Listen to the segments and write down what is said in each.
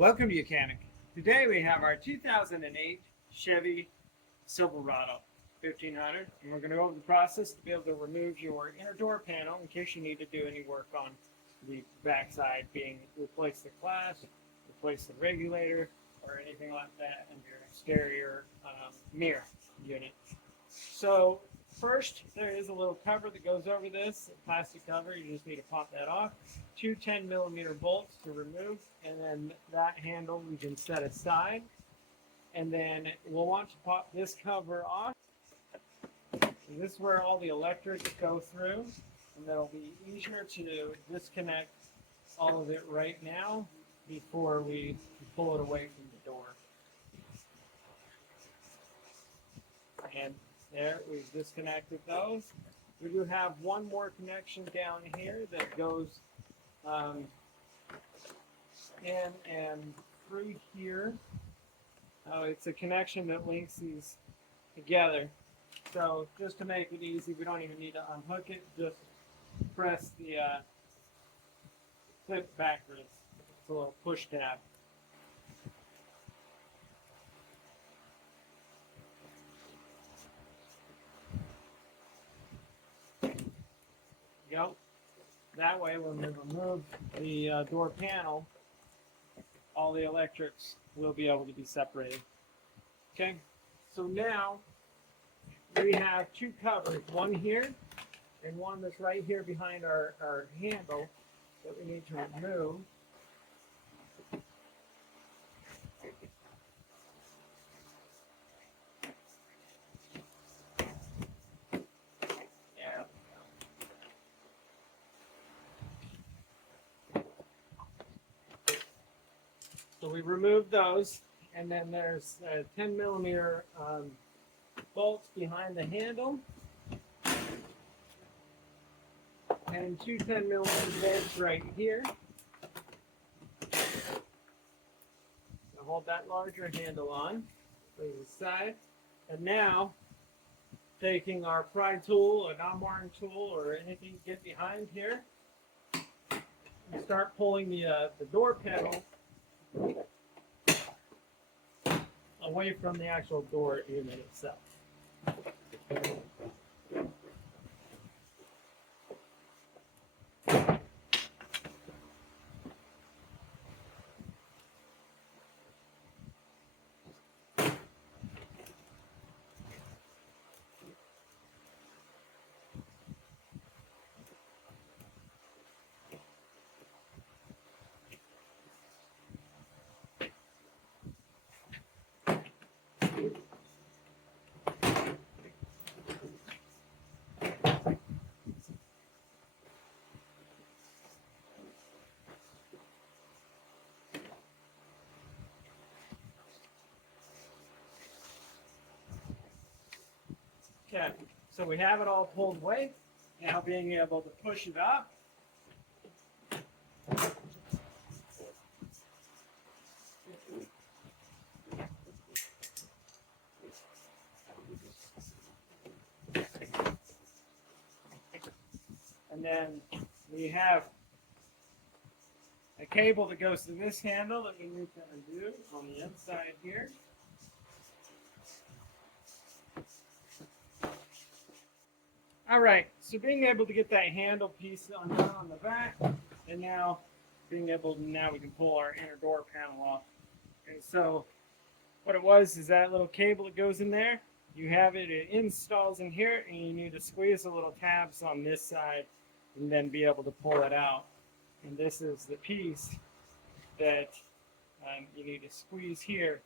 Welcome to Mechanic. Today we have our 2008 Chevy Silverado 1500, and we're going to go over the process to be able to remove your inner door panel in case you need to do any work on the backside, being replace the glass, replace the regulator, or anything like that in your exterior mirror unit. So first, there is a little cover that goes over this, a plastic cover. You just need to pop that off. Two 10mm bolts to remove, and then that handle we can set aside. And then we'll want to pop this cover off. And this is where all the electrics go through, and that'll be easier to disconnect all of it right now before we pull it away from the door. And there, we've disconnected those. We do have one more connection down here that goes in and through here. It's a connection that links these together. So just to make it easy, we don't even need to unhook it. Just press the clip backwards. It's a little push tab. Go. That way, when we remove the door panel, all the electrics will be able to be separated. Okay, so now we have two covers, one here and one that's right here behind our handle that we need to remove. So we remove those, and then there's 10mm bolts behind the handle, and two 10mm bolts right here. So hold that larger handle on, to the side, and now taking our pry tool, a non-wiring tool, or anything to get behind here, and start pulling the door panel away from the actual door unit itself. Okay, so we have it all pulled away. Now being able to push it up. And then we have a cable that goes to this handle that we need to undo on the inside here. Alright, so being able to get that handle piece undone on the back, and now being able to, now we can pull our inner door panel off. And so what it was is that little cable that goes in there, you have it, it installs in here, and you need to squeeze the little tabs on this side and then be able to pull it out. And this is the piece that you need to squeeze here,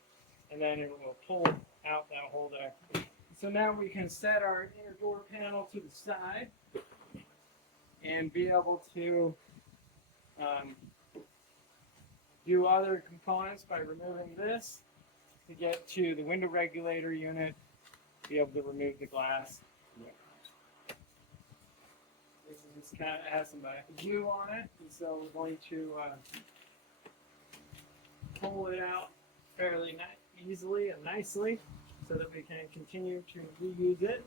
and then it will pull out that hole there. So now we can set our inner door panel to the side and be able to do other components by removing this to get to the window regulator unit, be able to remove the glass. This kind of has some glue on it, and so we're going to pull it out fairly easily and nicely, so that we can continue to reuse it.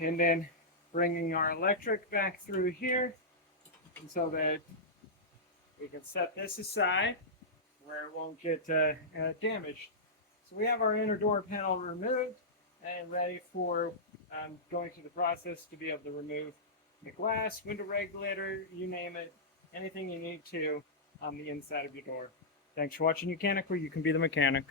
And then bringing our electric back through here so that we can set this aside where it won't get damaged. So we have our inner door panel removed and ready for going through the process to be able to remove the glass, window regulator, you name it, anything you need to on the inside of your door. Thanks for watching Mechanic, where you can be the mechanic.